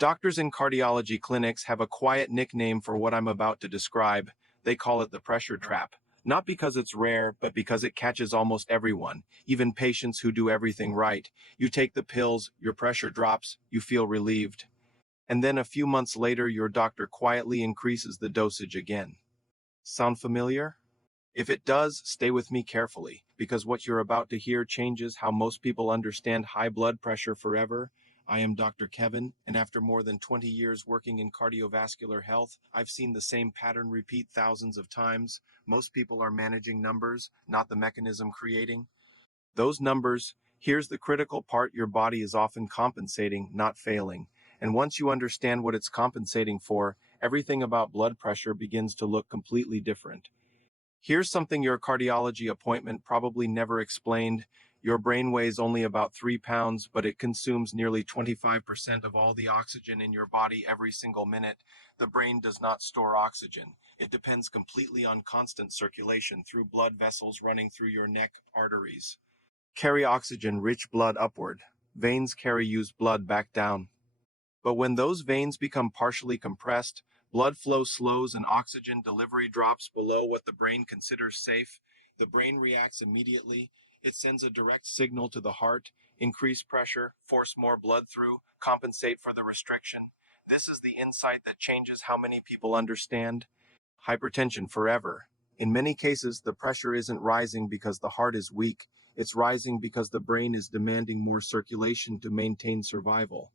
Doctors in cardiology clinics have a quiet nickname for what I'm about to describe. They call it the pressure trap. Not because it's rare, but because it catches almost everyone, even patients who do everything right. You take the pills, your pressure drops, you feel relieved. And then a few months later, your doctor quietly increases the dosage again. Sound familiar? If it does, stay with me carefully, because what you're about to hear changes how most people understand high blood pressure forever. I am Dr. Kevin, and after more than 20 years working in cardiovascular health, I've seen the same pattern repeat thousands of times. Most people are managing numbers, not the mechanism creating those numbers. Here's the critical part: your body is often compensating, not failing. And once you understand what it's compensating for, everything about blood pressure begins to look completely different. Here's something your cardiology appointment probably never explained. Your brain weighs only about 3 pounds, but it consumes nearly 25% of all the oxygen in your body every single minute. The brain does not store oxygen. It depends completely on constant circulation through blood vessels running through your neck arteries. Carry oxygen-rich blood upward. Veins carry used blood back down. But when those veins become partially compressed, blood flow slows and oxygen delivery drops below what the brain considers safe. The brain reacts immediately. It sends a direct signal to the heart: increase pressure, force more blood through, compensate for the restriction. This is the insight that changes how many people understand hypertension forever. In many cases, the pressure isn't rising because the heart is weak. It's rising because the brain is demanding more circulation to maintain survival.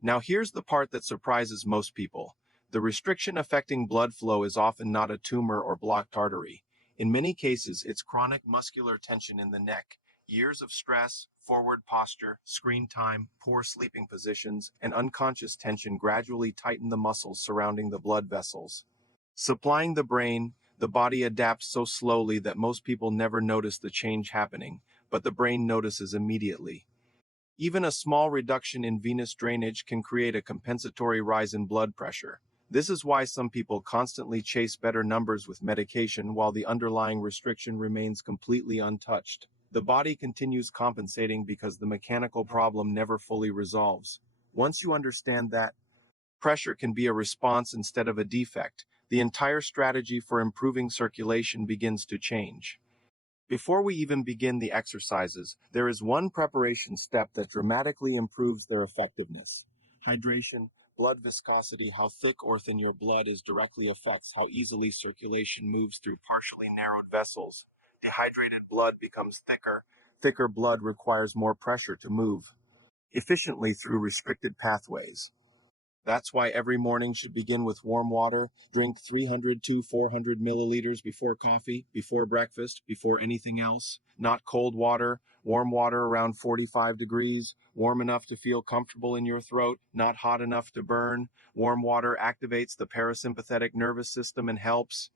Now here's the part that surprises most people. The restriction affecting blood flow is often not a tumor or blocked artery. In many cases, it's chronic muscular tension in the neck. Years of stress, forward posture, screen time, poor sleeping positions, and unconscious tension gradually tighten the muscles surrounding the blood vessels. Supplying the brain, the body adapts so slowly that most people never notice the change happening, but the brain notices immediately. Even a small reduction in venous drainage can create a compensatory rise in blood pressure. This is why some people constantly chase better numbers with medication while the underlying restriction remains completely untouched. The body continues compensating because the mechanical problem never fully resolves. Once you understand that pressure can be a response instead of a defect, the entire strategy for improving circulation begins to change. Before we even begin the exercises, there is one preparation step that dramatically improves their effectiveness. Hydration. Blood viscosity, how thick or thin your blood is, directly affects how easily circulation moves through partially narrowed vessels. Dehydrated blood becomes thicker. Thicker blood requires more pressure to move efficiently through restricted pathways. That's why every morning should begin with warm water. Drink 300 to 400 milliliters before coffee, before breakfast, before anything else. Not cold water, warm water around 45 degrees, warm enough to feel comfortable in your throat, not hot enough to burn. Warm water activates the parasympathetic nervous system and helps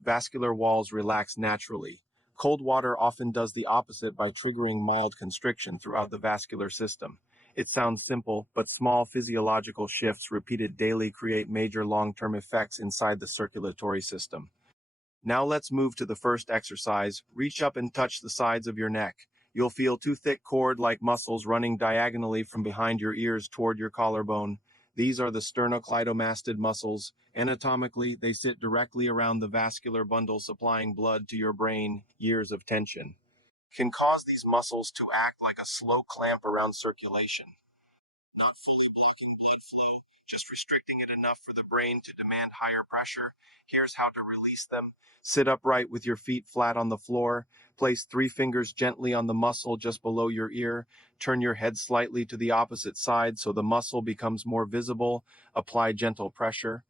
vascular walls relax naturally. Cold water often does the opposite by triggering mild constriction throughout the vascular system. It sounds simple, but small physiological shifts repeated daily create major long-term effects inside the circulatory system. Now let's move to the first exercise. Reach up and touch the sides of your neck. You'll feel two thick cord-like muscles running diagonally from behind your ears toward your collarbone. These are the sternocleidomastid muscles. Anatomically, they sit directly around the vascular bundle supplying blood to your brain. Years of tension can cause these muscles to act like a slow clamp around circulation, not fully blocking blood flow, just restricting it enough for the brain to demand higher pressure. Here's how to release them. Sit upright with your feet flat on the floor. Place 3 fingers gently on the muscle just below your ear. Turn your head slightly to the opposite side so the muscle becomes more visible. Apply gentle pressure,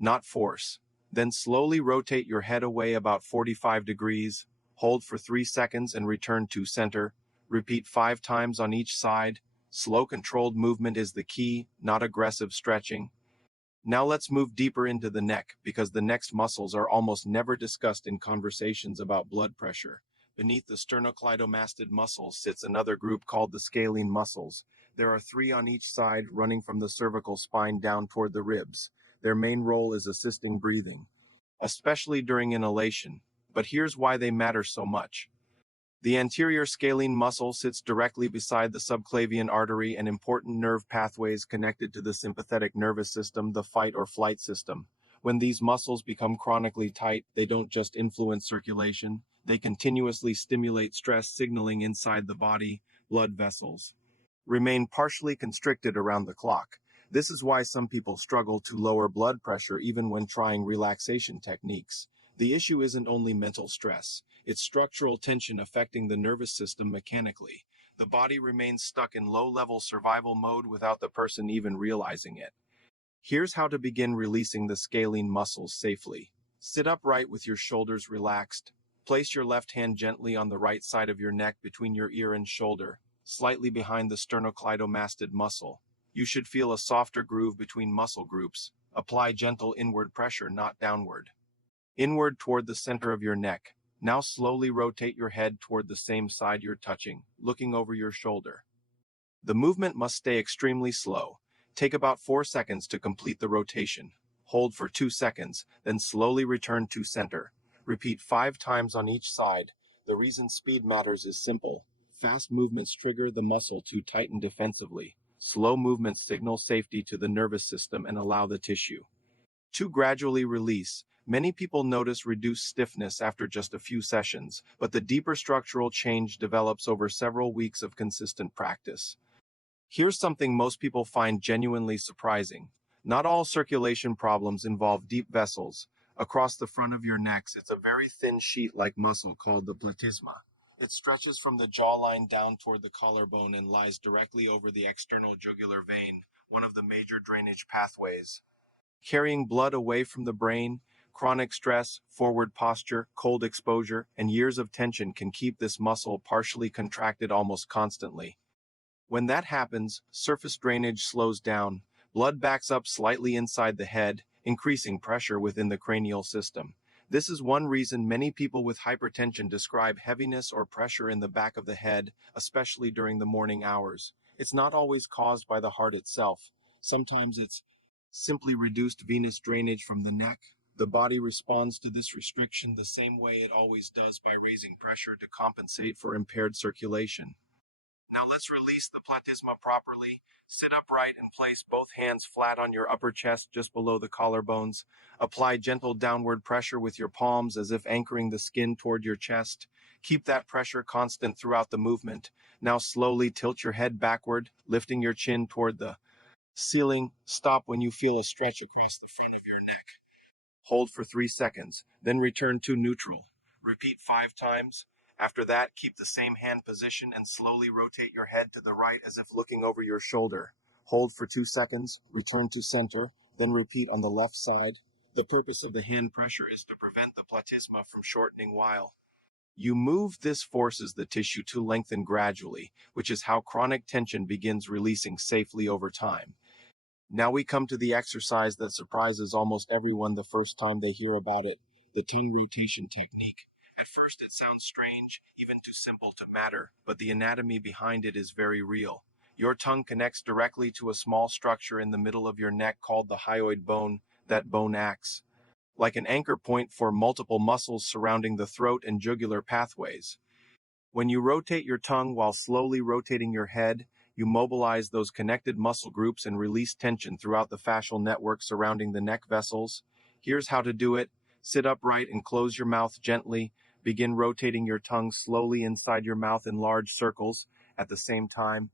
not force. Then slowly rotate your head away about 45 degrees. Hold for 3 seconds and return to center. Repeat 5 times on each side. Slow, controlled movement is the key, not aggressive stretching. Now let's move deeper into the neck, because the neck's muscles are almost never discussed in conversations about blood pressure. Beneath the sternocleidomastid muscles sits another group called the scalene muscles. There are 3 on each side, running from the cervical spine down toward the ribs. Their main role is assisting breathing, especially during inhalation. But here's why they matter so much. The anterior scalene muscle sits directly beside the subclavian artery and important nerve pathways connected to the sympathetic nervous system, the fight or flight system. When these muscles become chronically tight, they don't just influence circulation, they continuously stimulate stress signaling inside the body. Blood vessels remain partially constricted around the clock. This is why some people struggle to lower blood pressure even when trying relaxation techniques. The issue isn't only mental stress, it's structural tension affecting the nervous system mechanically. The body remains stuck in low-level survival mode without the person even realizing it. Here's how to begin releasing the scalene muscles safely. Sit upright with your shoulders relaxed. Place your left hand gently on the right side of your neck between your ear and shoulder, slightly behind the sternocleidomastid muscle. You should feel a softer groove between muscle groups. Apply gentle inward pressure, not downward. Inward toward the center of your neck. Now slowly rotate your head toward the same side you're touching, looking over your shoulder. The movement must stay extremely slow. Take about 4 seconds to complete the rotation. Hold for 2 seconds, then slowly return to center. Repeat 5 times on each side. The reason speed matters is simple. Fast movements trigger the muscle to tighten defensively. Slow movements signal safety to the nervous system and allow the tissue to gradually release. Many people notice reduced stiffness after just a few sessions, but the deeper structural change develops over several weeks of consistent practice. Here's something most people find genuinely surprising. Not all circulation problems involve deep vessels. Across the front of your neck sits a very thin sheet-like muscle called the platysma. It stretches from the jawline down toward the collarbone and lies directly over the external jugular vein, one of the major drainage pathways. Carrying blood away from the brain, chronic stress, forward posture, cold exposure, and years of tension can keep this muscle partially contracted almost constantly. When that happens, surface drainage slows down, blood backs up slightly inside the head, increasing pressure within the cranial system. This is one reason many people with hypertension describe heaviness or pressure in the back of the head, especially during the morning hours. It's not always caused by the heart itself. Sometimes it's simply reduced venous drainage from the neck. The body responds to this restriction the same way it always does, by raising pressure to compensate for impaired circulation. Now let's release the platysma properly. Sit upright and place both hands flat on your upper chest just below the collarbones. Apply gentle downward pressure with your palms as if anchoring the skin toward your chest. Keep that pressure constant throughout the movement. Now slowly tilt your head backward, lifting your chin toward the ceiling. Stop when you feel a stretch across the front of your neck. Hold for 3 seconds, then return to neutral. Repeat 5 times. After that, keep the same hand position and slowly rotate your head to the right as if looking over your shoulder. Hold for 2 seconds, return to center, then repeat on the left side. The purpose of the hand pressure is to prevent the platysma from shortening while you move. This forces the tissue to lengthen gradually, which is how chronic tension begins releasing safely over time. Now we come to the exercise that surprises almost everyone the first time they hear about it, the tongue rotation technique. At first it sounds strange, even too simple to matter, but the anatomy behind it is very real. Your tongue connects directly to a small structure in the middle of your neck called the hyoid bone. That bone acts like an anchor point for multiple muscles surrounding the throat and jugular pathways. When you rotate your tongue while slowly rotating your head, you mobilize those connected muscle groups and release tension throughout the fascial network surrounding the neck vessels. Here's how to do it. Sit upright and close your mouth gently. Begin rotating your tongue slowly inside your mouth in large circles. At the same time,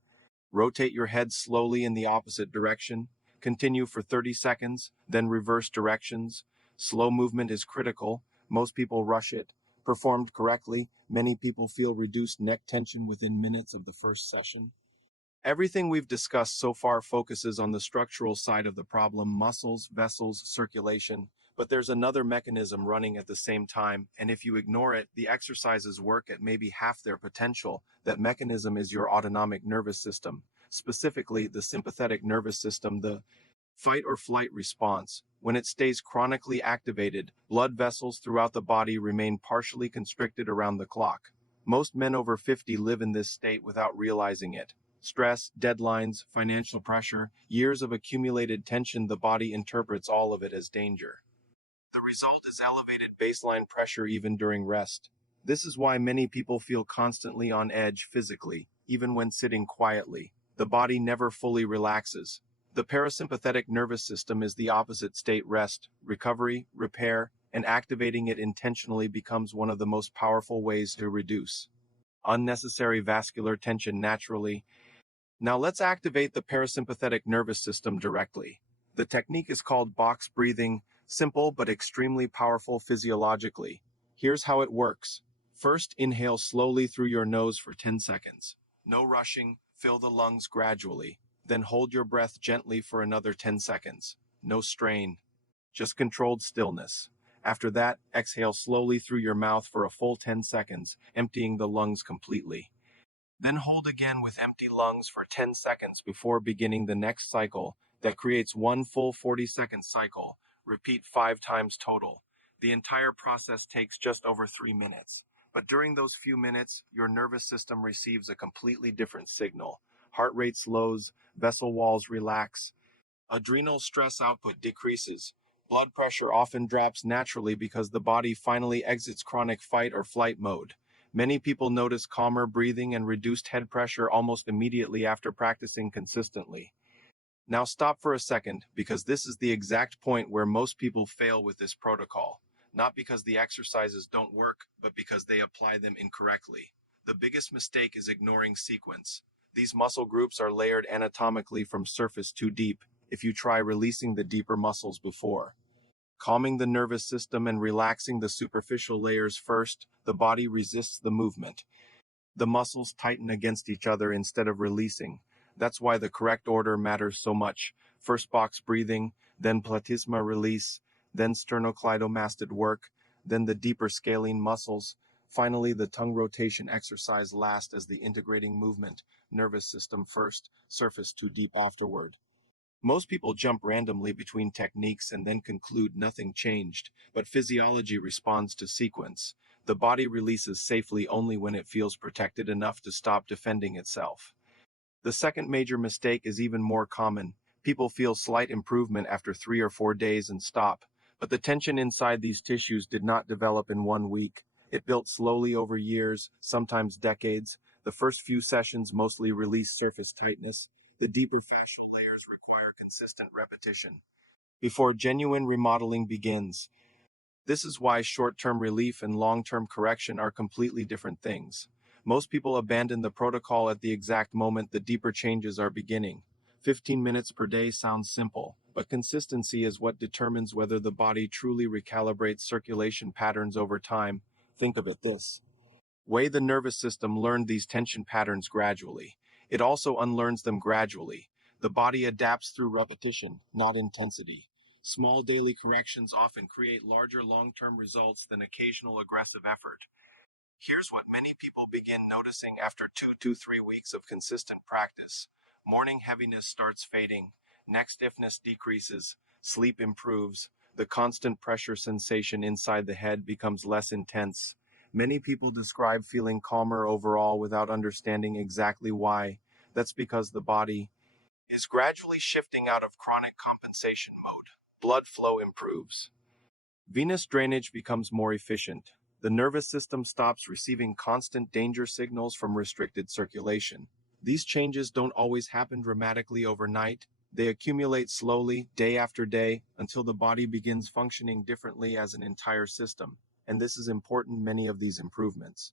rotate your head slowly in the opposite direction. Continue for 30 seconds, then reverse directions. Slow movement is critical. Most people rush it. Performed correctly, many people feel reduced neck tension within minutes of the first session. Everything we've discussed so far focuses on the structural side of the problem: muscles, vessels, circulation. But there's another mechanism running at the same time, and if you ignore it, the exercises work at maybe half their potential. That mechanism is your autonomic nervous system, specifically the sympathetic nervous system, the fight or flight response. When it stays chronically activated, blood vessels throughout the body remain partially constricted around the clock. Most men over 50 live in this state without realizing it. Stress, deadlines, financial pressure, years of accumulated tension, the body interprets all of it as danger. The result is elevated baseline pressure even during rest. This is why many people feel constantly on edge physically, even when sitting quietly. The body never fully relaxes. The parasympathetic nervous system is the opposite state: rest, recovery, repair, and activating it intentionally becomes one of the most powerful ways to reduce unnecessary vascular tension naturally. Now let's activate the parasympathetic nervous system directly. The technique is called box breathing, simple but extremely powerful physiologically. Here's how it works. First, inhale slowly through your nose for 10 seconds. No rushing, fill the lungs gradually. Then hold your breath gently for another 10 seconds. No strain, just controlled stillness. After that, exhale slowly through your mouth for a full 10 seconds, emptying the lungs completely. Then hold again with empty lungs for 10 seconds before beginning the next cycle. That creates one full 40-second cycle. Repeat 5 times total. The entire process takes just over 3 minutes. But during those few minutes, your nervous system receives a completely different signal. Heart rate slows, vessel walls relax, adrenal stress output decreases. Blood pressure often drops naturally because the body finally exits chronic fight or flight mode. Many people notice calmer breathing and reduced head pressure almost immediately after practicing consistently. Now stop for a second, because this is the exact point where most people fail with this protocol. Not because the exercises don't work, but because they apply them incorrectly. The biggest mistake is ignoring sequence. These muscle groups are layered anatomically from surface to deep. If you try releasing the deeper muscles before calming the nervous system and relaxing the superficial layers first, the body resists the movement. The muscles tighten against each other instead of releasing. That's why the correct order matters so much. First box breathing, then platysma release, then sternocleidomastoid work, then the deeper scalene muscles. Finally, the tongue rotation exercise last as the integrating movement. Nervous system first, surface to deep afterward. Most people jump randomly between techniques and then conclude nothing changed, but physiology responds to sequence. The body releases safely only when it feels protected enough to stop defending itself. The second major mistake is even more common. People feel slight improvement after 3 or 4 days and stop, but the tension inside these tissues did not develop in 1 week. It built slowly over years, sometimes decades. The first few sessions mostly release surface tightness. The deeper fascial layers require consistent repetition before genuine remodeling begins. This is why short-term relief and long-term correction are completely different things. Most people abandon the protocol at the exact moment the deeper changes are beginning. 15 minutes per day sounds simple, but consistency is what determines whether the body truly recalibrates circulation patterns over time. Think of it this way: the nervous system learned these tension patterns gradually. It also unlearns them gradually. The body adapts through repetition, not intensity. Small daily corrections often create larger long-term results than occasional aggressive effort. Here's what many people begin noticing after 2 to 3 weeks of consistent practice. Morning heaviness starts fading, neck stiffness decreases, sleep improves, the constant pressure sensation inside the head becomes less intense. Many people describe feeling calmer overall without understanding exactly why. That's because the body is gradually shifting out of chronic compensation mode. Blood flow improves. Venous drainage becomes more efficient. The nervous system stops receiving constant danger signals from restricted circulation. These changes don't always happen dramatically overnight. They accumulate slowly, day after day, until the body begins functioning differently as an entire system. And this is important: many of these improvements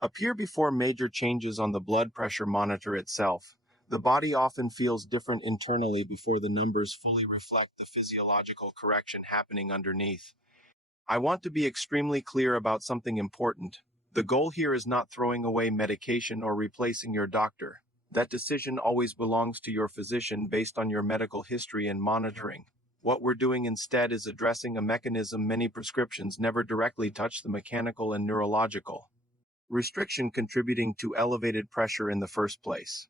appear before major changes on the blood pressure monitor itself. The body often feels different internally before the numbers fully reflect the physiological correction happening underneath. I want to be extremely clear about something important. The goal here is not throwing away medication or replacing your doctor. That decision always belongs to your physician based on your medical history and monitoring. What we're doing instead is addressing a mechanism many prescriptions never directly touch: the mechanical and neurological restriction contributing to elevated pressure in the first place.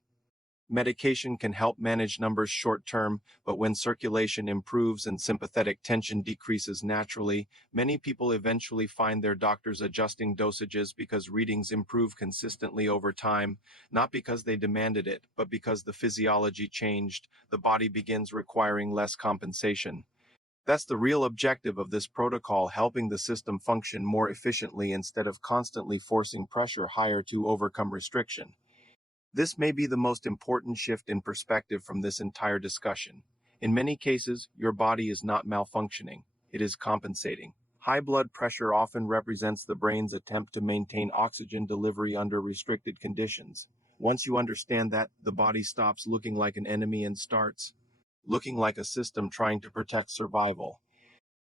Medication can help manage numbers short term, but when circulation improves and sympathetic tension decreases naturally, many people eventually find their doctors adjusting dosages because readings improve consistently over time, not because they demanded it, but because the physiology changed. The body begins requiring less compensation. That's the real objective of this protocol, helping the system function more efficiently instead of constantly forcing pressure higher to overcome restriction. This may be the most important shift in perspective from this entire discussion. In many cases, your body is not malfunctioning, it is compensating. High blood pressure often represents the brain's attempt to maintain oxygen delivery under restricted conditions. Once you understand that, the body stops looking like an enemy and starts looking like a system trying to protect survival.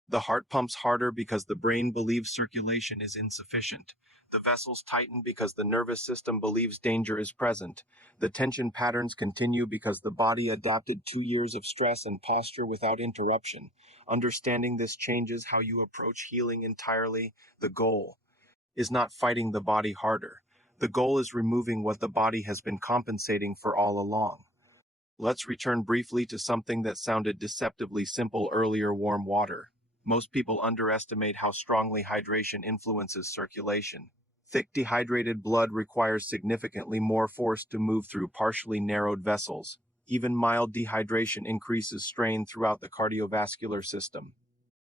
The heart pumps harder because the brain believes circulation is insufficient. The vessels tighten because the nervous system believes danger is present. The tension patterns continue because the body adapted 2 years of stress and posture without interruption. Understanding this changes how you approach healing entirely. The goal is not fighting the body harder. The goal is removing what the body has been compensating for all along. Let's return briefly to something that sounded deceptively simple earlier: warm water. Most people underestimate how strongly hydration influences circulation. Thick dehydrated blood requires significantly more force to move through partially narrowed vessels. Even mild dehydration increases strain throughout the cardiovascular system.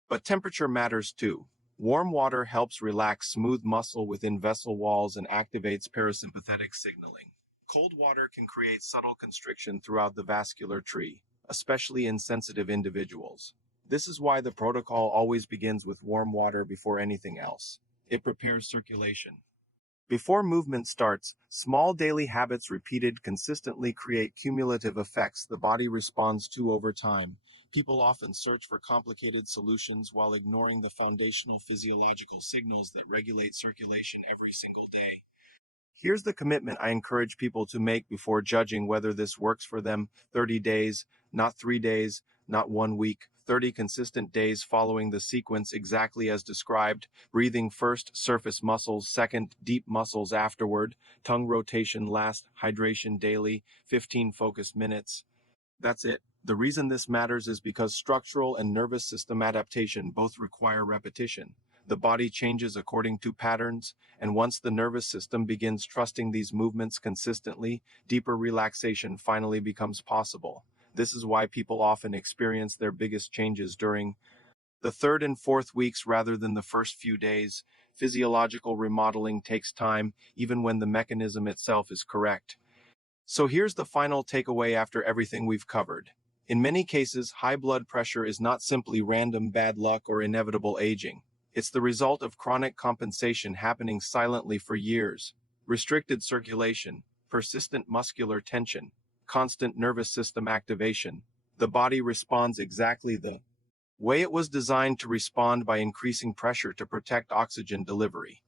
But temperature matters too. Warm water helps relax smooth muscle within vessel walls and activates parasympathetic signaling. Cold water can create subtle constriction throughout the vascular tree, especially in sensitive individuals. This is why the protocol always begins with warm water before anything else. It prepares circulation. Before movement starts, small daily habits repeated consistently create cumulative effects the body responds to over time. People often search for complicated solutions while ignoring the foundational physiological signals that regulate circulation every single day. Here's the commitment I encourage people to make before judging whether this works for them: 30 days, not 3 days, not 1 week, 30 consistent days following the sequence exactly as described. Breathing first, surface muscles second, deep muscles afterward, tongue rotation last, hydration daily, 15 focus minutes. That's it. The reason this matters is because structural and nervous system adaptation both require repetition. The body changes according to patterns, and once the nervous system begins trusting these movements consistently, deeper relaxation finally becomes possible. This is why people often experience their biggest changes during the third and fourth weeks rather than the first few days. Physiological remodeling takes time, even when the mechanism itself is correct. So here's the final takeaway after everything we've covered. In many cases, high blood pressure is not simply random bad luck or inevitable aging. It's the result of chronic compensation happening silently for years. Restricted circulation, persistent muscular tension, constant nervous system activation. The body responds exactly the way it was designed to respond, by increasing pressure to protect oxygen delivery.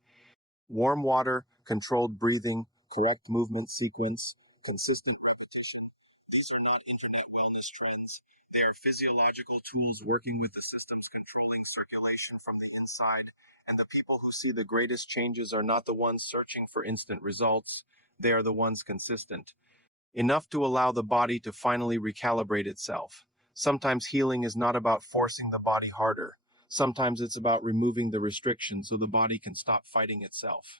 Warm water, controlled breathing, correct movement sequence, consistent repetition. These are not internet wellness trends. They are physiological tools working with the systems controlling circulation from the inside. And the people who see the greatest changes are not the ones searching for instant results. They are the ones consistent enough to allow the body to finally recalibrate itself. Sometimes healing is not about forcing the body harder. Sometimes it's about removing the restriction so the body can stop fighting itself.